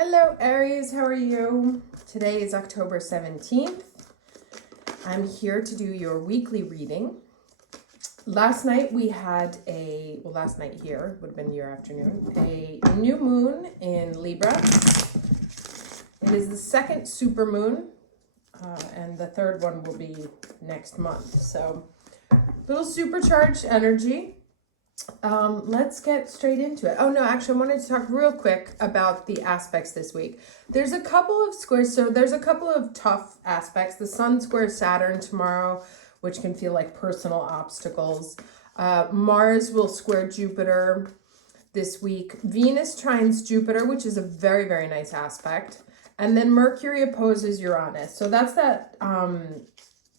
Hello Aries, how are you? Today is October 17th. I'm here to do your weekly reading. Last night we had last night here, would have been your afternoon, a new moon in Libra. It is the second super moon, and the third one will be next month. So, little supercharged energy. Let's get straight into it. Oh no, actually I wanted to talk real quick about the aspects this week. There's a couple of squares, so there's a couple of tough aspects. The Sun squares Saturn tomorrow, which can feel like personal obstacles. Mars will square Jupiter this week. Venus trines Jupiter, which is a very, very nice aspect. And then Mercury opposes Uranus. So that's that,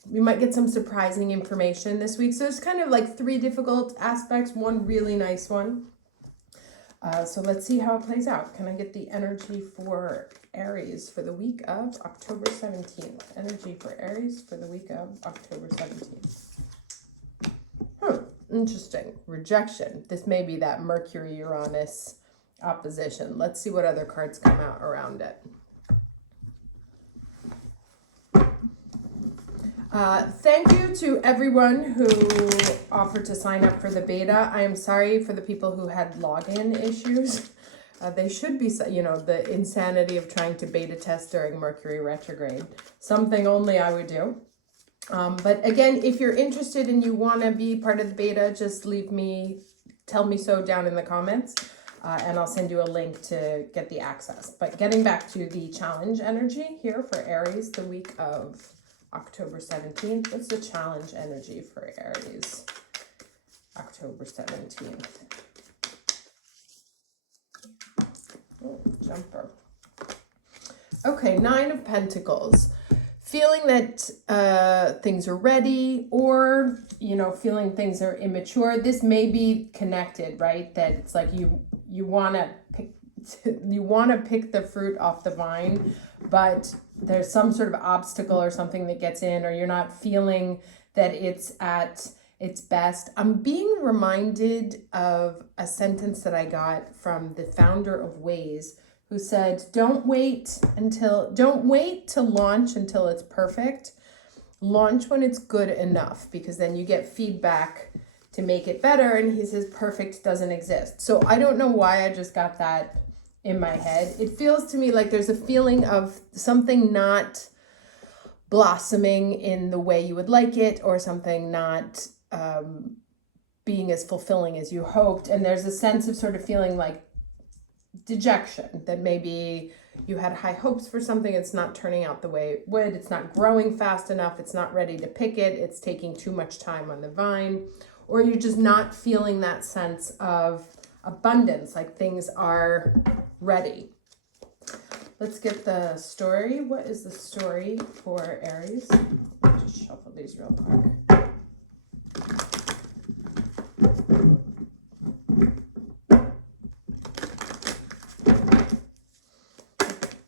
we might get some surprising information this week. So it's kind of like three difficult aspects, one really nice one. So let's see how it plays out. Can I get the energy for Aries for the week of October 17th? Energy for Aries for the week of October 17th. Interesting. Rejection. This may be that Mercury-Uranus opposition. Let's see what other cards come out around it. Thank you to everyone who offered to sign up for the beta. I am sorry for the people who had login issues. They should be, the insanity of trying to beta test during Mercury retrograde. Something only I would do. But again, if you're interested and you want to be part of the beta, just tell me so down in the comments, and I'll send you a link to get the access. But getting back to the challenge energy here for Aries, the week of October 17th. What's the challenge energy for Aries? October 17th. Oh, jumper. Okay, Nine of Pentacles. Feeling that things are ready, or, feeling things are immature. This may be connected, right? That it's like you want to pick the fruit off the vine, but there's some sort of obstacle or something that gets in, or you're not feeling that it's at its best. I'm being reminded of a sentence that I got from the founder of Waze, who said, don't wait to launch until it's perfect. Launch when it's good enough, because then you get feedback to make it better. And he says perfect doesn't exist. So I don't know why I just got that in my head. It feels to me like there's a feeling of something not blossoming in the way you would like it, or something not being as fulfilling as you hoped. And there's a sense of sort of feeling like dejection, that maybe you had high hopes for something, it's not turning out the way it would, it's not growing fast enough, it's not ready to pick it, it's taking too much time on the vine, or you're just not feeling that sense of abundance, like things are ready. Let's get the story. What is the story for Aries? I'll just shuffle these real quick.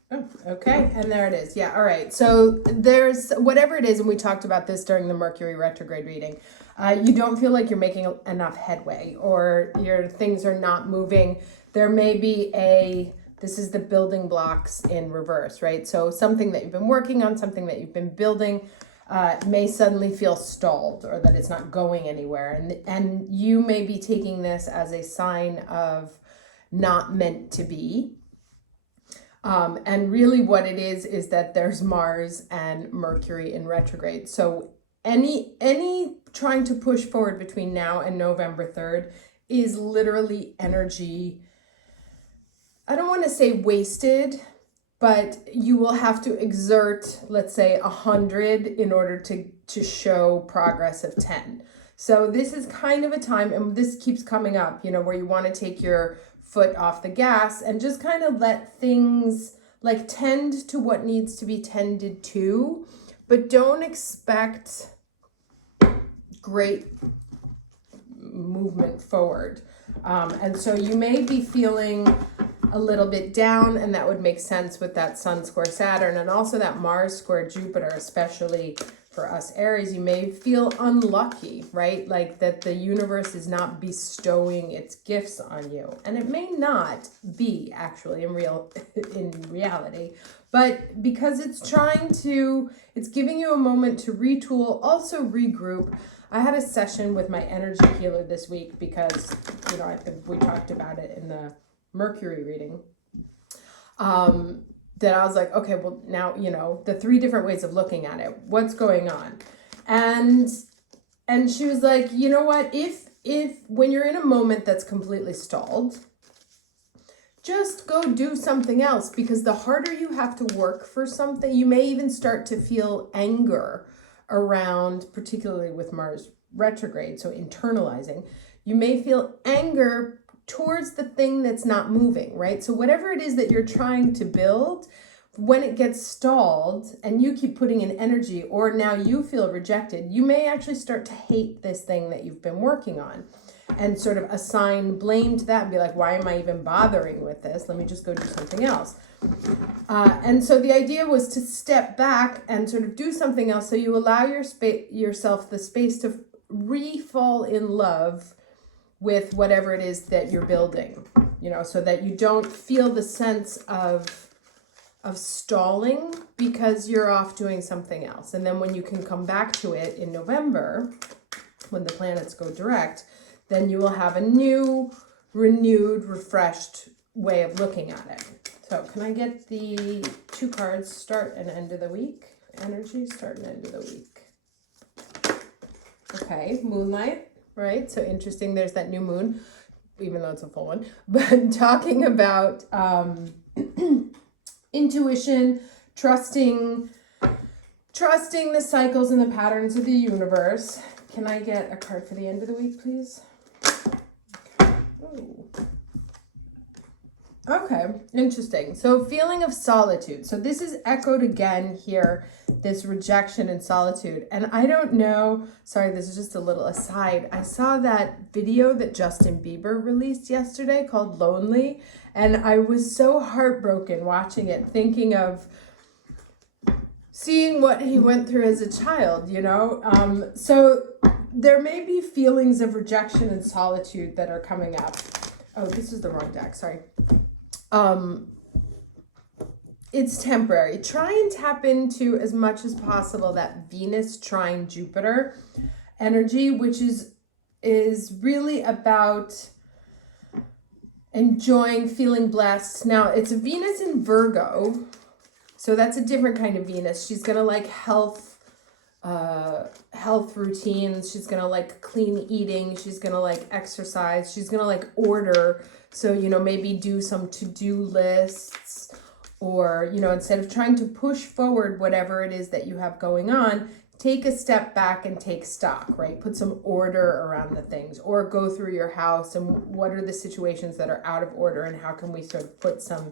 Oh, okay, and there it is. Yeah, all right. So there's whatever it is, and we talked about this during the Mercury retrograde reading. You don't feel like you're making enough headway, or your things are not moving. There may be this is the building blocks in reverse, right? So something that you've been working on, something that you've been building, may suddenly feel stalled, or that it's not going anywhere. And you may be taking this as a sign of not meant to be. And really what it is that there's Mars and Mercury in retrograde. So any trying to push forward between now and November 3rd is literally energy. I don't want to say wasted, but you will have to exert, let's say 100 in order to show progress of 10. So this is kind of a time, and this keeps coming up, where you want to take your foot off the gas and just kind of let things like tend to what needs to be tended to, but don't expect great movement forward. And so you may be feeling a little bit down, and that would make sense with that Sun square Saturn, and also that Mars square Jupiter, especially for us Aries, you may feel unlucky, right? Like that the universe is not bestowing its gifts on you. And it may not be actually in reality, but because it's it's giving you a moment to retool, also regroup. I had a session with my energy healer this week because, I think we talked about it in the Mercury reading. That I was like, okay, well now, the 3 different ways of looking at it, what's going on? And she was like, you know what, if when you're in a moment that's completely stalled, just go do something else, because the harder you have to work for something, you may even start to feel anger around, particularly with Mars retrograde, so internalizing, you may feel anger towards the thing that's not moving, right? So whatever it is that you're trying to build, when it gets stalled and you keep putting in energy, or now you feel rejected, you may actually start to hate this thing that you've been working on and sort of assign blame to that and be like, why am I even bothering with this? Let me just go do something else. And so the idea was to step back and sort of do something else, so you allow yourself the space to re-fall in love with whatever it is that you're building, so that you don't feel the sense of stalling because you're off doing something else. And then when you can come back to it in November, when the planets go direct, then you will have a new, renewed, refreshed way of looking at it. So can I get the 2 cards, start and end of the week? Energy, start and end of the week. Okay, moonlight. Right, so interesting, there's that new moon, even though it's a full one, but talking about intuition, trusting the cycles and the patterns of the universe. Can I get a card for the end of the week, please? Okay, interesting. So feeling of solitude. So this is echoed again here, this rejection and solitude. And I don't know, sorry, this is just a little aside. I saw that video that Justin Bieber released yesterday called Lonely. And I was so heartbroken watching it, thinking of seeing what he went through as a child, So there may be feelings of rejection and solitude that are coming up. Oh, this is the wrong deck, sorry. It's temporary. Try and tap into as much as possible that Venus trine Jupiter energy, which is really about enjoying, feeling blessed. Now, it's a Venus in Virgo, so that's a different kind of Venus. She's gonna like health routines. She's gonna like clean eating. She's gonna like exercise. She's gonna like order. So, maybe do some to-do lists, or, instead of trying to push forward whatever it is that you have going on, take a step back and take stock, right? Put some order around the things, or go through your house and what are the situations that are out of order, and how can we sort of put some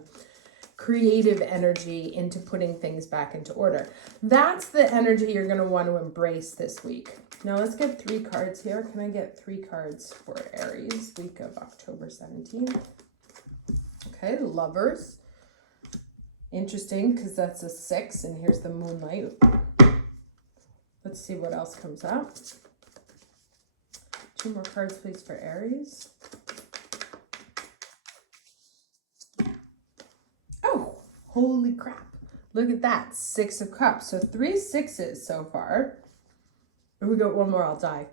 creative energy into putting things back into order. That's the energy you're going to want to embrace this week. Now let's get 3 cards here. Can I get 3 cards for Aries, week of October 17th? Okay, Lovers. Interesting, because that's a 6, and here's the moonlight. Let's see what else comes up. 2 more cards, please, for Aries. Oh, holy crap. Look at that, 6 of Cups. So 3 6s so far. If we got 1 more, I'll die.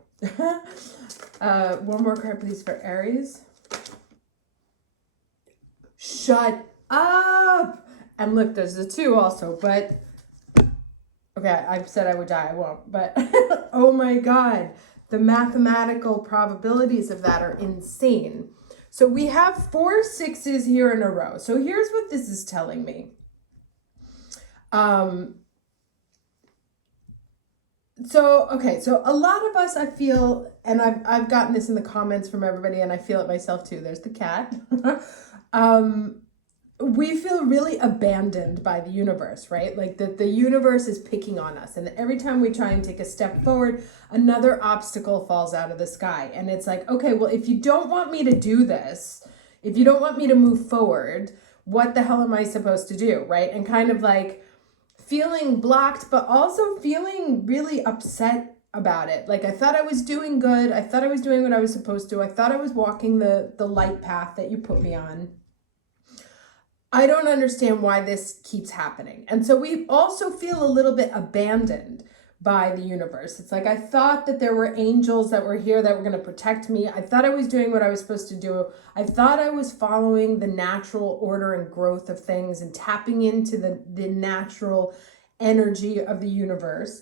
1 more card, please, for Aries. Shut up! And look, there's a 2 also, but... Okay, I've said I would die, I won't, but... Oh my God. The mathematical probabilities of that are insane. So we have 4 6s here in a row. So here's what this is telling me. So a lot of us, I feel, and I've gotten this in the comments from everybody, and I feel it myself too. There's the cat. We feel really abandoned by the universe, right? Like that the universe is picking on us. And every time we try and take a step forward, another obstacle falls out of the sky. And it's like, okay, well, if you don't want me to do this, if you don't want me to move forward, what the hell am I supposed to do, right? And kind of like feeling blocked, but also feeling really upset about it. Like I thought I was doing good. I thought I was doing what I was supposed to. I thought I was walking the light path that you put me on. I don't understand why this keeps happening. And so we also feel a little bit abandoned by the universe. It's like, I thought that there were angels that were here that were going to protect me. I thought I was doing what I was supposed to do. I thought I was following the natural order and growth of things and tapping into the natural energy of the universe.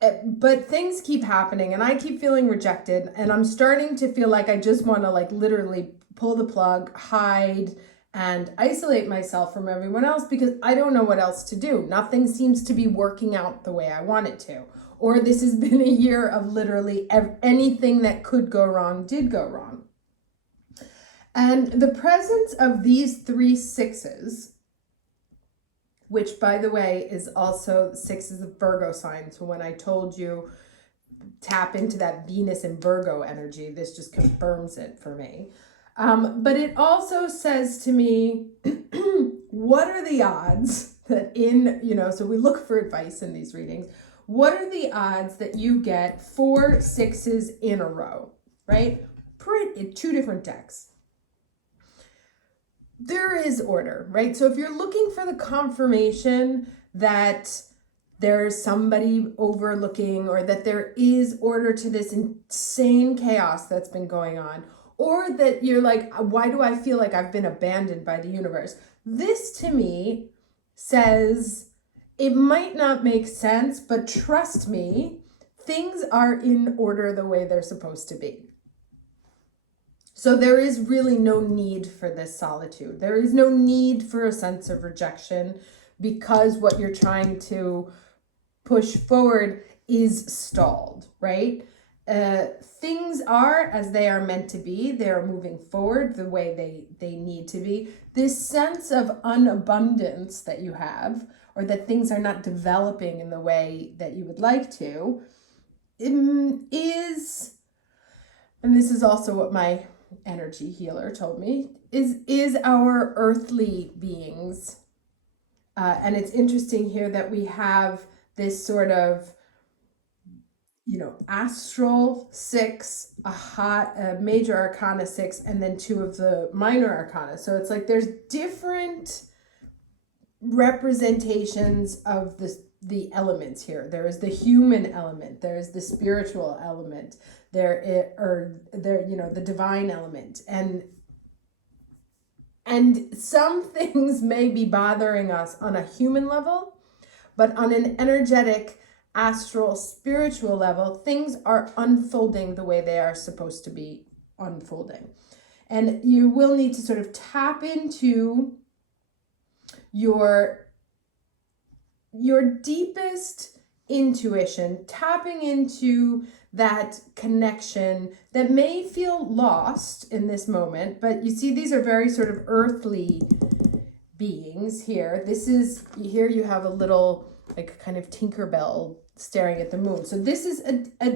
But things keep happening and I keep feeling rejected, and I'm starting to feel like I just want to like literally pull the plug, hide, and isolate myself from everyone else because I don't know what else to do. Nothing seems to be working out the way I want it to. Or this has been a year of literally anything that could go wrong did go wrong. And the presence of these 3 6s, which by the way is also 6 is the Virgo sign. So when I told you tap into that Venus and Virgo energy, this just confirms it for me. But it also says to me, what are the odds that so we look for advice in these readings. What are the odds that you get 4 6s in a row, right? 2 different decks. There is order, right? So if you're looking for the confirmation that there's somebody overlooking or that there is order to this insane chaos that's been going on, or that you're like, why do I feel like I've been abandoned by the universe? This to me says it might not make sense, but trust me, things are in order the way they're supposed to be. So there is really no need for this solitude. There is no need for a sense of rejection because what you're trying to push forward is stalled, right? Things are as they are meant to be. They're moving forward the way they need to be. This sense of unabundance that you have, or that things are not developing in the way that you would like to, is, and this is also what my energy healer told me, is our earthly beings. And it's interesting here that we have this sort of astral 6, a major arcana 6, and then 2 of the minor arcana. So it's like there's different representations of the elements here. There is the human element, there is the spiritual element, the divine element, and some things may be bothering us on a human level, but on an energetic, astral, spiritual level, things are unfolding the way they are supposed to be unfolding. And you will need to sort of tap into your deepest intuition, tapping into that connection that may feel lost in this moment. But you see, these are very sort of earthly beings here. Here you have a little like kind of Tinkerbell staring at the moon. So this is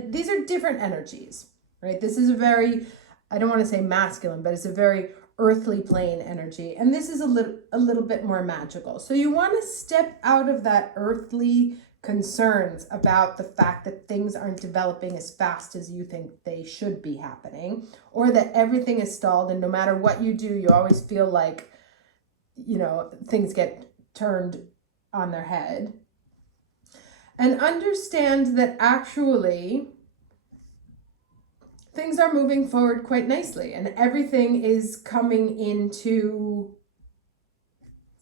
these are different energies, right? This is a very, I don't want to say masculine, but it's a very earthly plane energy. And this is a little bit more magical. So you want to step out of that earthly concerns about the fact that things aren't developing as fast as you think they should be happening, or that everything is stalled and no matter what you do, you always feel like, things get turned on their head. And understand that actually things are moving forward quite nicely and everything is coming into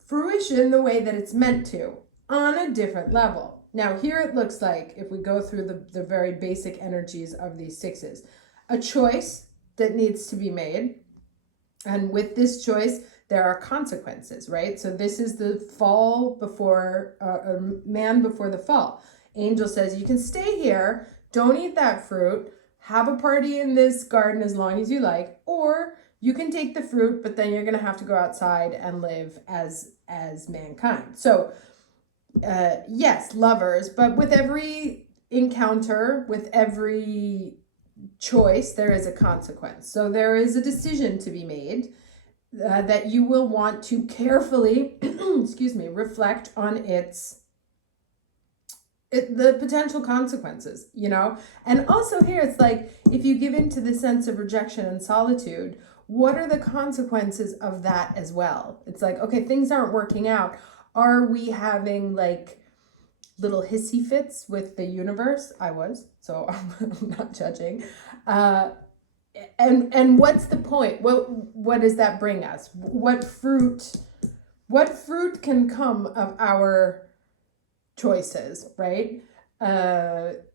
fruition the way that it's meant to on a different level. Now here it looks like, if we go through the very basic energies of these 6s, a choice that needs to be made. And with this choice, there are consequences, right? So this is the fall before, man before the fall. Angel says, you can stay here, don't eat that fruit, have a party in this garden as long as you like, or you can take the fruit, but then you're going to have to go outside and live as mankind. So yes, lovers, but with every encounter, with every choice, there is a consequence. So there is a decision to be made that you will want to carefully, reflect on its the potential consequences, you know? And also here, it's like, if you give into the sense of rejection and solitude, what are the consequences of that as well? It's like, okay, things aren't working out. Are we having like little hissy fits with the universe? I was, so I'm not judging. And what's the point? What does that bring us? What fruit can come of our choices, right?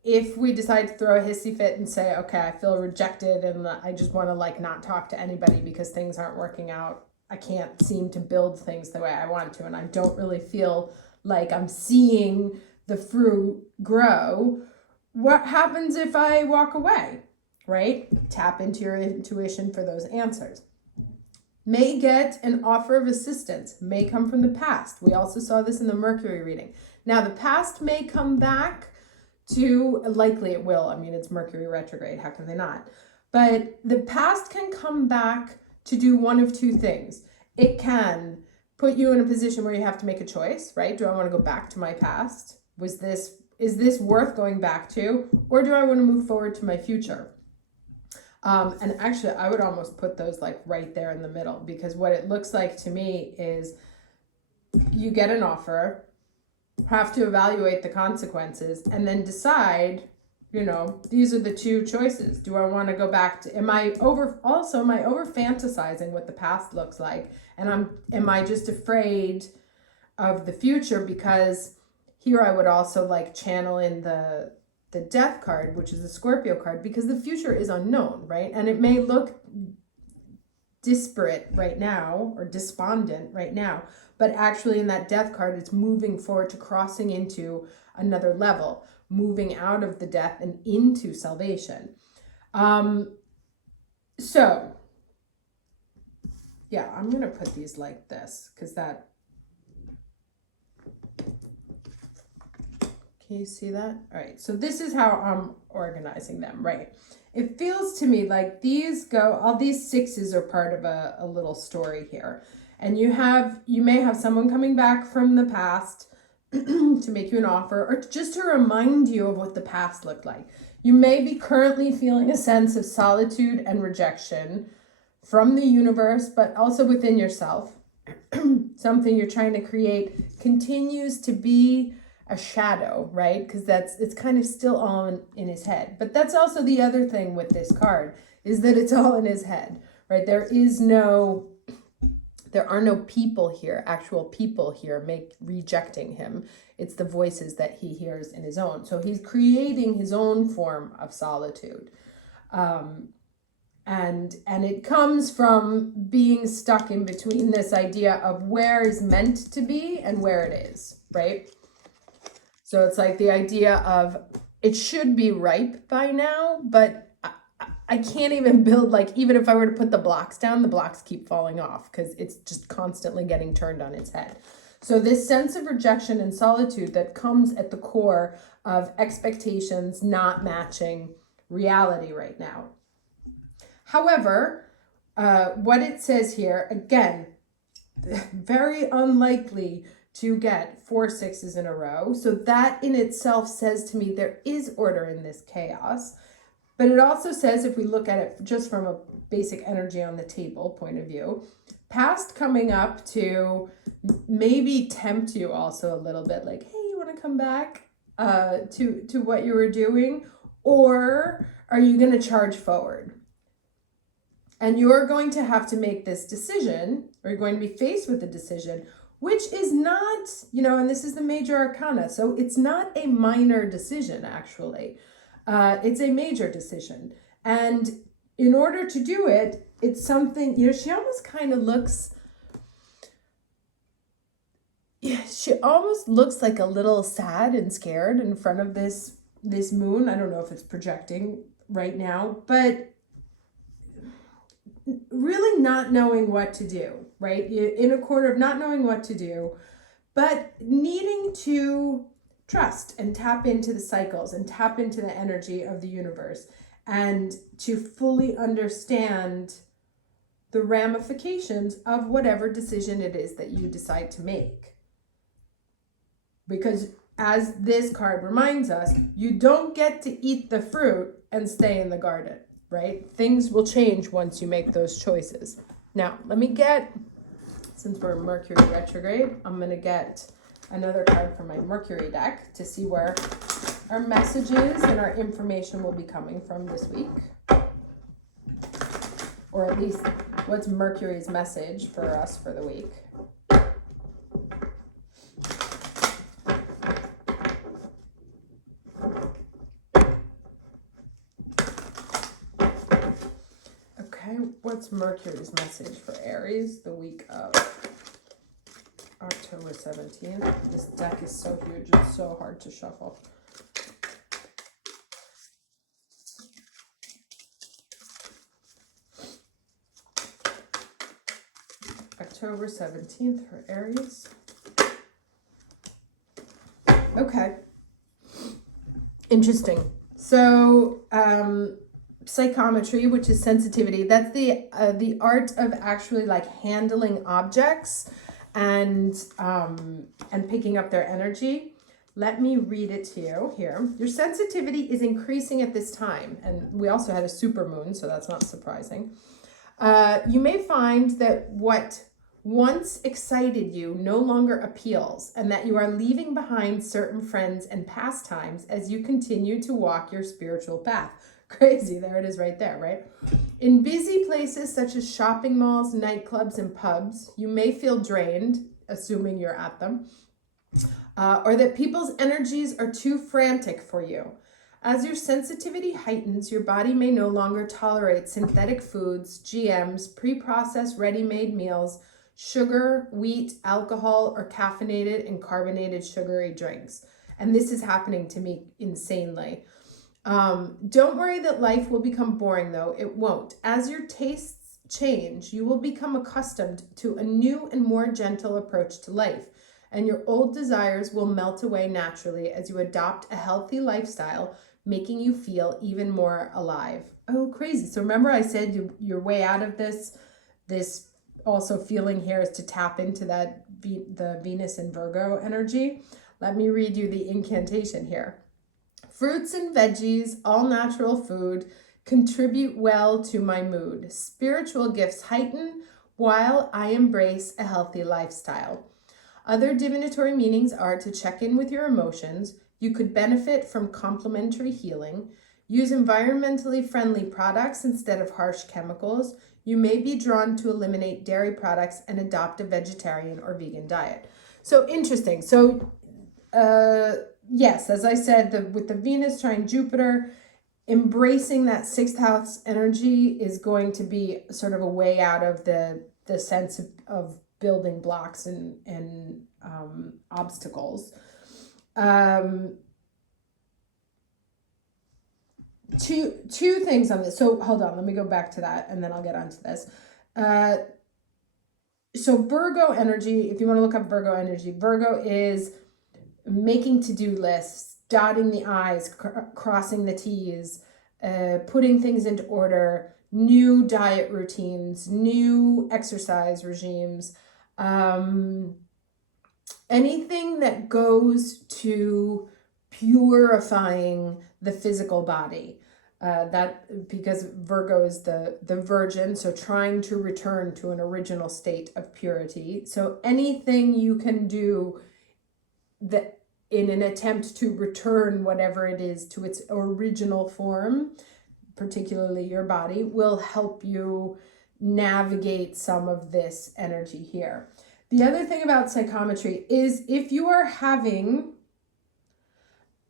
If we decide to throw a hissy fit and say, okay, I feel rejected and I just want to like not talk to anybody because things aren't working out. I can't seem to build things the way I want to, and I don't really feel like I'm seeing the fruit grow. What happens if I walk away, right? Tap into your intuition for those answers. May get an offer of assistance, may come from the past. We also saw this in the Mercury reading. Now, the past may come back to, likely it will. I mean, it's Mercury retrograde. How can they not? But the past can come back to do one of two things. It can put you in a position where you have to make a choice, right? Do I want to go back to my past? Is this worth going back to? Or do I want to move forward to my future? And actually, I would almost put those like right there in the middle, because what it looks like to me is you get an offer, have to evaluate the consequences, and then decide, you know, these are the two choices. Do I want to go back to, am I over fantasizing what the past looks like? And am I just afraid of the future? Because here I would also like channel in the death card, which is a Scorpio card, because the future is unknown, right? And it may look disparate right now or despondent right now, but actually in that death card, it's moving forward to crossing into another level, moving out of the death and into salvation. So yeah, I'm going to put these like this, because that, can you see that? All right, so this is how I'm organizing them, right? It feels to me like all these sixes are part of a little story here. And you may have someone coming back from the past to make you an offer, or just to remind you of what the past looked like. You may be currently feeling a sense of solitude and rejection from the universe, but also within yourself. Something you're trying to create continues to be a shadow, right? Because it's kind of still all in his head. But that's also the other thing with this card, is that it's all in his head, right? There are no people here, actual people here rejecting him. It's the voices that he hears in his own. So he's creating his own form of solitude. And it comes from being stuck in between this idea of where is meant to be and where it is, right? So it's like the idea of it should be ripe by now, but I can't even build, like, even if I were to put the blocks down, the blocks keep falling off because it's just constantly getting turned on its head. So this sense of rejection and solitude that comes at the core of expectations not matching reality right now. However, what it says here, again, very unlikely to get 4 6s in a row. So that in itself says to me there is order in this chaos. But it also says, if we look at it just from a basic energy on the table point of view, past coming up to maybe tempt you also a little bit, like, hey, you want to come back to what you were doing? Or are you going to charge forward? And you're going to have to make this decision, or you're going to be faced with a decision, which is not, and this is the major arcana. So it's not a minor decision, actually. It's a major decision. And in order to do it, it's something, she almost kind of looks, she almost looks like a little sad and scared in front of this moon. I don't know if it's projecting right now, but really not knowing what to do, right? In a corner of not knowing what to do, but needing to trust and tap into the cycles and tap into the energy of the universe, and to fully understand the ramifications of whatever decision it is that you decide to make. Because as this card reminds us, you don't get to eat the fruit and stay in the garden, right? Things will change once you make those choices. Now, let me get, since we're in Mercury retrograde, I'm going to get another card from my Mercury deck to see where our messages and our information will be coming from this week. Or at least what's Mercury's message for us for the week. Okay, what's Mercury's message for Aries the week of October 17th? This deck is so huge, it's so hard to shuffle. October 17th for Aries. Okay. Interesting. So, psychometry, which is sensitivity, that's the art of actually like handling objects and picking up their energy. Let me read it to you here. Your sensitivity is increasing at this time. And we also had a supermoon, so that's not surprising. You may find that what once excited you no longer appeals, and that you are leaving behind certain friends and pastimes as you continue to walk your spiritual path. Crazy, there it is right there, right? In busy places such as shopping malls, nightclubs, and pubs, you may feel drained, assuming you're at them, or that people's energies are too frantic for you. As your sensitivity heightens, your body may no longer tolerate synthetic foods, GMs, pre-processed ready-made meals, sugar, wheat, alcohol, or caffeinated and carbonated sugary drinks. And this is happening to me insanely. Don't worry that life will become boring, though. It won't. As your tastes change, you will become accustomed to a new and more gentle approach to life, and your old desires will melt away naturally as you adopt a healthy lifestyle, making you feel even more alive. Oh, crazy. So remember I said your way out of this also feeling here is to tap into the Venus and Virgo energy. Let me read you the incantation here. Fruits and veggies, all natural food, contribute well to my mood. Spiritual gifts heighten while I embrace a healthy lifestyle. Other divinatory meanings are to check in with your emotions. You could benefit from complementary healing. Use environmentally friendly products instead of harsh chemicals. You may be drawn to eliminate dairy products and adopt a vegetarian or vegan diet. So interesting. So, yes, as I said, with the Venus trine Jupiter, embracing that sixth house energy is going to be sort of a way out of the sense of building blocks and obstacles. Two things on this. So hold on, let me go back to that and then I'll get onto this. So Virgo energy, if you want to look up Virgo energy, Virgo is making to-do lists, dotting the I's, crossing the T's, putting things into order, new diet routines, new exercise regimes, anything that goes to purifying the physical body. That because Virgo is the virgin, so trying to return to an original state of purity. So anything you can do that in an attempt to return whatever it is to its original form, particularly your body, will help you navigate some of this energy here. The other thing about psychometry is if you are having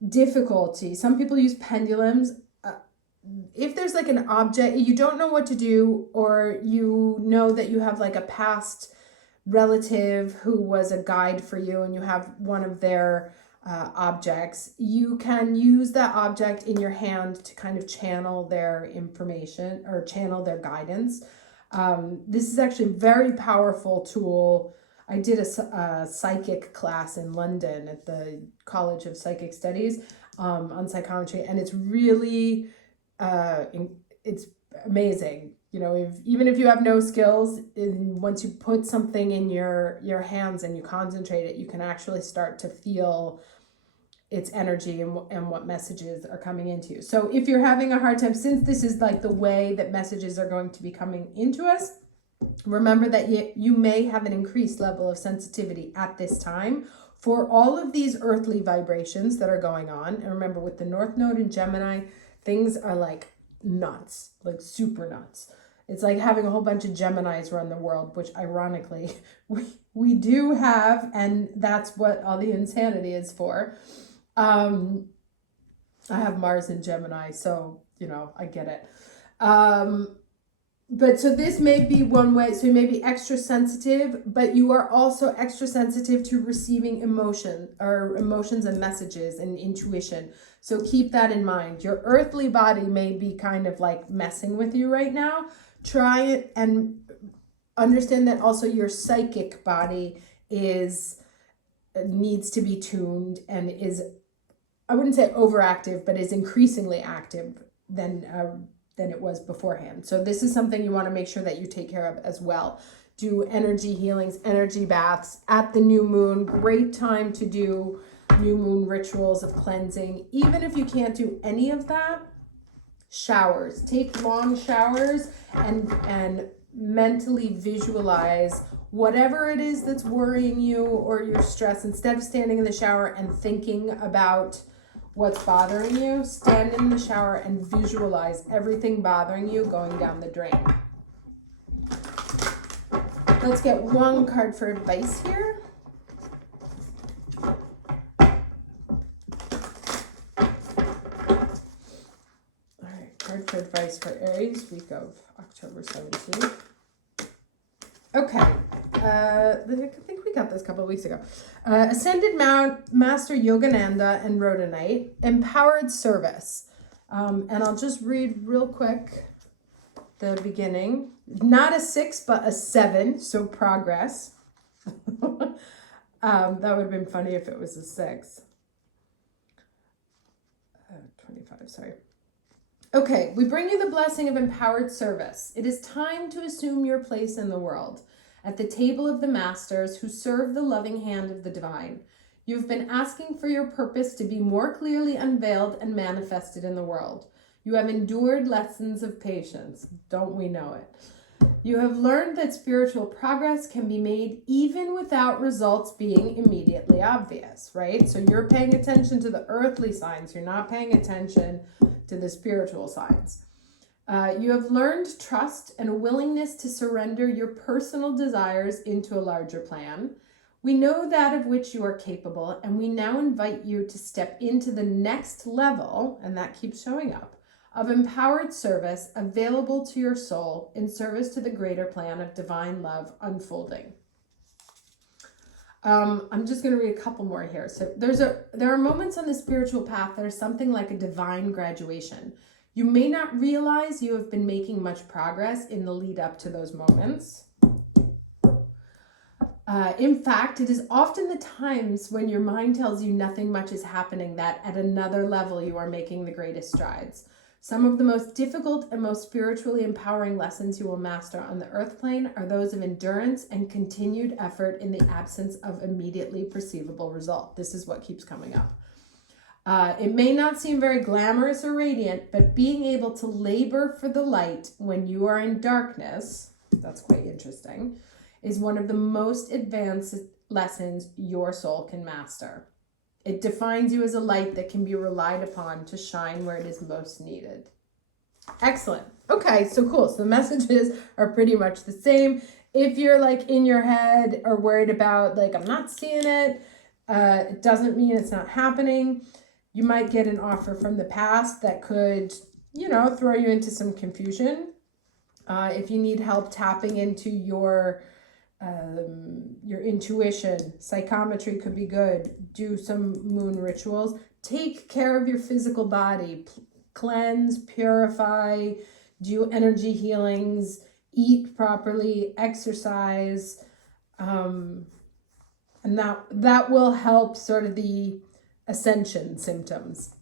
difficulty, some people use pendulums. If there's like an object, you don't know what to do, or you know that you have like a past relative who was a guide for you and you have one of their objects, you can use that object in your hand to kind of channel their information or channel their guidance. This is actually a very powerful tool. I did a psychic class in London at the College of Psychic Studies on psychometry, and it's really it's amazing. You know, even if you have no skills, once you put something in your hands and you concentrate it, you can actually start to feel its energy and what messages are coming into you. So if you're having a hard time, since this is like the way that messages are going to be coming into us, remember that you may have an increased level of sensitivity at this time for all of these earthly vibrations that are going on. And remember, with the North Node in Gemini, things are like nuts, like super nuts. It's like having a whole bunch of Geminis run the world, which ironically we do have, and that's what all the insanity is for. I have Mars in Gemini, so, you know, I get it. But so this may be one way, so you may be extra sensitive, but you are also extra sensitive to receiving emotions and messages and intuition. So keep that in mind. Your earthly body may be kind of like messing with you right now. Try it and understand that also your psychic body needs to be tuned and is, I wouldn't say overactive, but is increasingly active than it was beforehand. So this is something you want to make sure that you take care of as well. Do energy healings, energy baths at the new moon. Great time to do new moon rituals of cleansing. Even if you can't do any of that, showers. Take long showers and mentally visualize whatever it is that's worrying you or your stress. Instead of standing in the shower and thinking about what's bothering you, stand in the shower and visualize everything bothering you going down the drain. Let's get one card for advice here. All right, card for advice for Aries, week of October 17th. Okay, I think we got this a couple of weeks ago. Ascended Master Yogananda and Rhodonite, empowered service. And I'll just read real quick the beginning. Not a 6, but a 7, so progress. That would have been funny if it was a 6. 25, sorry. Okay, we bring you the blessing of empowered service. It is time to assume your place in the world, at the table of the masters who serve the loving hand of the divine. You've been asking for your purpose to be more clearly unveiled and manifested in the world. You have endured lessons of patience. Don't we know it? You have learned that spiritual progress can be made even without results being immediately obvious, right? So you're paying attention to the earthly signs. You're not paying attention to the spiritual signs. You have learned trust and a willingness to surrender your personal desires into a larger plan. We know that of which you are capable, and we now invite you to step into the next level, and that keeps showing up, of empowered service available to your soul in service to the greater plan of divine love unfolding. I'm just going to read a couple more here. So there are moments on the spiritual path that are something like a divine graduation. You may not realize you have been making much progress in the lead up to those moments. In fact, it is often the times when your mind tells you nothing much is happening that at another level you are making the greatest strides. Some of the most difficult and most spiritually empowering lessons you will master on the earth plane are those of endurance and continued effort in the absence of immediately perceivable result. This is what keeps coming up. It may not seem very glamorous or radiant, but being able to labor for the light when you are in darkness, that's quite interesting, is one of the most advanced lessons your soul can master. It defines you as a light that can be relied upon to shine where it is most needed. Excellent. Okay, so cool. So the messages are pretty much the same. If you're like in your head or worried about like, I'm not seeing it, it doesn't mean it's not happening. You might get an offer from the past that could, throw you into some confusion. If you need help tapping into your intuition, psychometry could be good. Do some moon rituals. Take care of your physical body. Cleanse, purify, do energy healings, eat properly, exercise. And that will help sort of the ascension symptoms.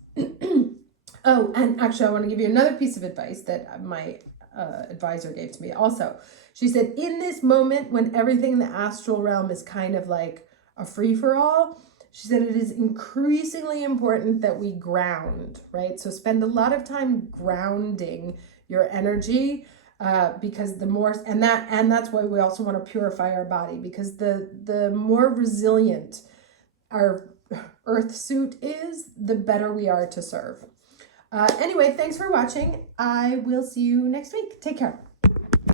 Oh, and actually I want to give you another piece of advice that my advisor gave to me also. She said, in this moment when everything in the astral realm is kind of like a free-for-all, She said it is increasingly important that we ground, right? So spend a lot of time grounding your energy, because the more, and that's why we also want to purify our body, because the more resilient our earth suit is, the better we are to serve. Anyway, thanks for watching. I will see you next week. Take care.